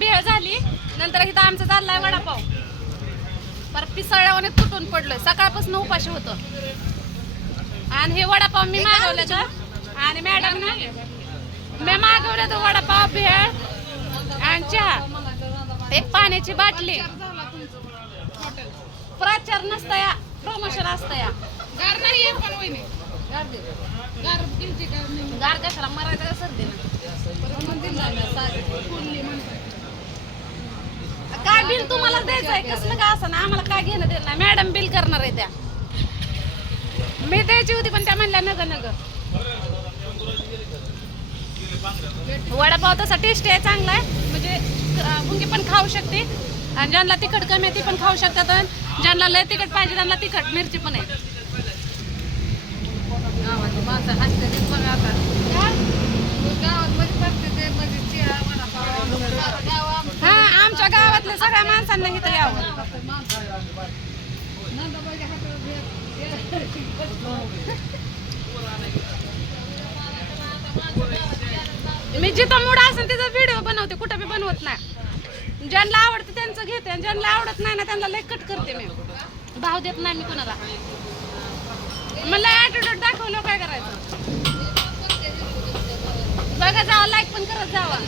भेळ झाली नंतर इथं आमचा चाललाय वडापाव. पर पिसळल्यावाने तुटून पडलोय. सकाळपासून उपाशी होतो. आणि हे वडापाव मी मागवले तर आणि मॅडम ना मी मागवले तर वडापाव भेळ आणि चहा. एक पाण्याची बाटली. प्रचार नसता या प्रमोशन असतं या. गार नाही आहे पण वहिनी. गार दे. कशाला? मरायचं सर्दी ना. काय बिल तुम्हाला द्यायचं आहे? कसलं का असं ना? आम्हाला काय घेणं देणं नाही. मॅडम बिल करणार आहे त्या. मी द्यायची होती पण त्या म्हणल्या नग नग. वडापाव तसा टेस्टी आहे चांगला आहे. म्हणजे भुंगी मुंगी पण खाऊ शकते. आणि ज्यांना तिखट कमी आहे ती पण खाऊ शकतात. आणि ज्यांना लय तिखट पाहिजे त्यांना तिखट मिरची पण आहे गावाची माणसं हसते ते बघा आता गावात मध्ये करते ते म्हणजे चिरा वडापाव गावात हा आमच्या गावातल्या सगळ्या माणसांना इथं यावं नंदाबाईच्या हातावर मी जिथं मूड असेल तिथं व्हिडिओ बनवते कुठं बी बनवत नाही. ज्यांना आवडतं त्यांचं घेते आणि ज्यांना आवडत नाही ना त्यांना लय कट करते मी. भाव देत नाही मी कुणाला. मला ॲटिट्यूड दाखवलं काय करायचं. बघा जावा लाईक पण करत जावा.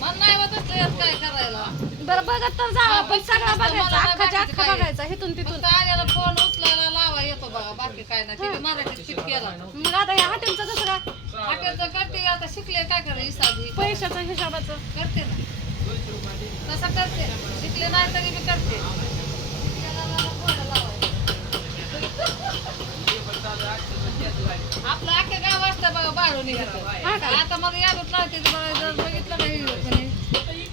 मन नाही होत काय करायला. बरं बघत तर जावा पण सगळं बघायचं अख्खाच्या अख्खा. बघायचं इथून तिथून. आल्याला फोन उचलायला लावा येतो बघा बाकी काय नाही तिथे मराठीत शिक केला. मग आता या हॉटेलचं कसं काय? हॉटेलचं करते आता शिकले काय करायचं साधी पैशाचं हिशोबाचं. करते ना. तसं करते. शिकले नाही तरी मी करते. आपलं अख्ख्या गाव असतं बघा बाळून हा का? आता मला यादच लावते ते बघा, जर बघितलं नाही कोणी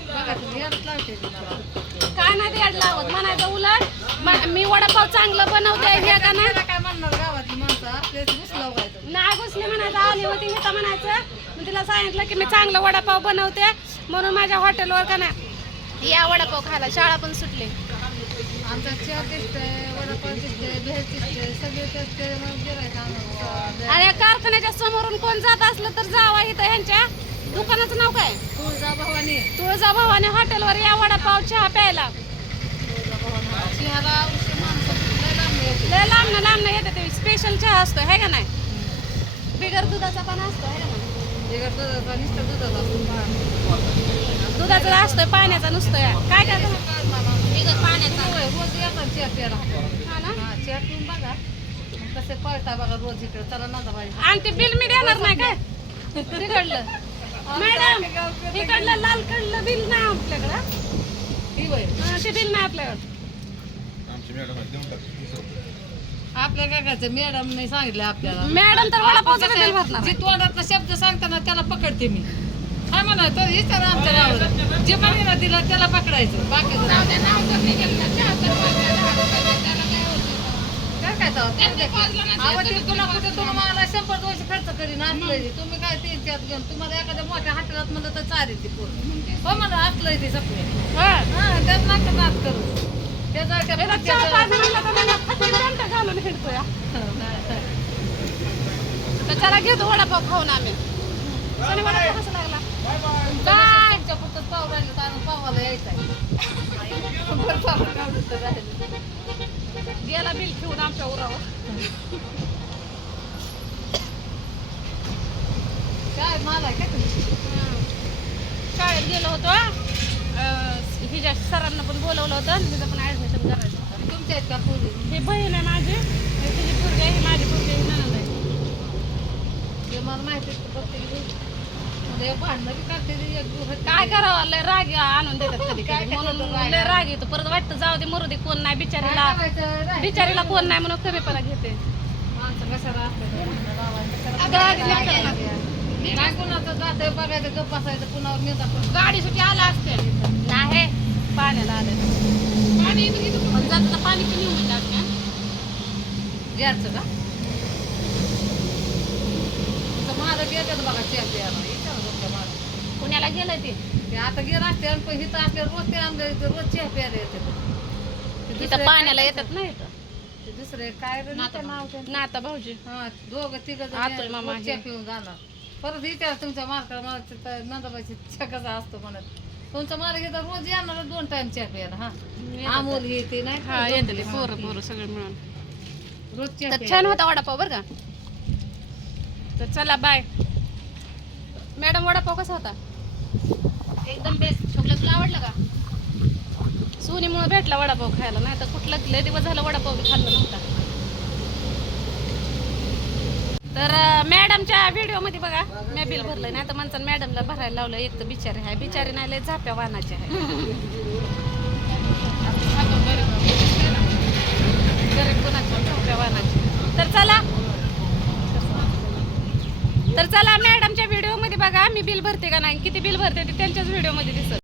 बघा तुम्ही यादच लावते ते मला. काय नाही याड लावत. म्हणायचं उलट म- मी वडापाव चांगलं बनवते हे का नाही? त्याला काय म्हणणार गावातली माणसं? आपल्या घुसलं व्हायचं नाही घुसली म्हणायचं आली होती हे तर म्हणायचं. मी तिला सांगितलं की मी चांगलं वडापाव बनवते म्हणून माझ्या हॉटेलवर का नाही? या वडापाव खायला शाळा पण सुटली. आमचा चहा दिसतंय वडापाव दिसतंय भेळ सगळे मग आणि या कारखान्याच्या समोरून कोण जात असलं तर जावा इथं यांच्या दुकानाचं नाव काय? तुळजा भवानी तुळजाभवानी हॉटेलवर या वडापाव चहा प्यायला. लय लांब. लय लांब लांब येते ते. स्पेशल चहा असतो है का नाही? बिगर दुधाचा पण असतो का बिगर दुधाचा नुसतं दुधाचा. दुधाचा असतोय? पाण्याचा नुसतं काय काय बिगर पाण्याचा. होय, रोज येतात चहा प्यायला. हा ना? हा चहा पिऊन बघा. कसे पळता बघा रोज इकडे. चला ना आणि ते बिल मी देणार नाही काय? तिकडलं मॅडम इकडलं लाल कडलं बिल नाही आपल्याकडं. ते बिल नाही आपल्याकडं. आपल्या काय करायचं मॅडम नाही सांगितलं आपल्याला. मॅडम तर आहे, भरणार जे तोंडातला शब्द सांगताना त्याला पकडते मी. काय म्हणा तो विचार आमच्या नावाला जे मागेला दिला त्याला पकडायचं. बाकी मला शंभर दोनशे खर्च करीन असलंय ते. तुम्ही काय त्यांच्यात घेऊन तुम्हाला एखाद्या मोठ्या हॉटेलात म्हणलं तर चालेल ते पूर्ण हो मला असलंय ते सपने हा. त्यात नाद करू. त्याचा त्या याला चहा पाहिजे म्हणलं तर मला खच्ची घंटा घालून हिंडतो या तर चला घेतो वडापाव खाऊन आम्ही. वडापाव कसा लागला? काय पाव राहिलं पावाला यायचं गेला बिल ठेवून आमच्या उरावर. काय माल आहे तुमची शाळेत गेलो होतो अं, हिच्या सरांना पण बोलवलं होतं आणि तिचं पण ऍडमिशन करायचं होतं. तुमच्या आहेत का पुरी ही बहीण आहे माझी. ही तिची पोरगी आहे ही माझी पोरगी ही नणंद आहे. ते मला माहिती आहे, ते बघते की. म्हणजे भांडणं बी करते ती एक दिवस. काय करावं लय राग आणून देतात कधी काय कधी करायचं म्हणून राग? लय राग येतो परत वाटतं जाऊ दे मरू दे कोण नाही काय बिचारीला करायचं? राहायचं. बिचारीला कोण नाही म्हणून कमीपणा घेते माणसं कशाला असतात? कशाला अगं, अगं, काय निघतं ना. करायचं? काय कुणाचं जातंय बघायचं गप्प बसायचं कुणावर नेता पण गाडी सुटी आला असते नाही पाण्याला आले पाणी पण जाताना पाणी पिऊन येऊन टाकण्या घ्यायचं का तुमचं महाग गेलं बघा तुमच्या महाग पुण्याला गेलं ते. ते आता गेलं असते आणि पण इथं असल्या रोज ते आणलं इथं रोज चहा प्यायला येते ते तिथं दुसरे पाण्याला काय- येतात नाही इथं. ते दुसरे काय रे नाव त्यांचं? नाता भाऊजी. हा दोघं तिघं मामा चहा. पिऊन जाणार परत विचार तुमच्या मार्काला मला तिथं नंदाबाईची चहा कसा असतो म्हणत. तुमचं मला घेता रोज येणार दोन टाइम चहा प्यायला हा. हे ते नाही हा येते पोरं पोरं सगळे मिळून. रोज चहा तर प्यायला. छान होता वडापाव बरं का? तर चला बाय मॅडम वडापाव कसा होता? एकदम बेस्ट छोकला तुला आवडला का? सोनीमुळे भेटला वडापाव खायला. नाही तर कुठला लय दिवस झाला वडापाव खाल्ला नव्हता. तर मॅडमच्या व्हिडिओमध्ये बघा मी बिल भरलं नाही तर म्हणतात मॅडमला भरायला लावलं. एक तर बिचारी आहे. बिचारी नाही लय झाप्या वाहनाची आहे गरीब कोणाची झाप्या वाहनाची तर चला तर चला मॅडमच्या व्हिडिओमध्ये बघा मी बिल भरते का नाही? किती बिल भरते ते त्यांच्याच व्हिडिओमध्ये दिसत.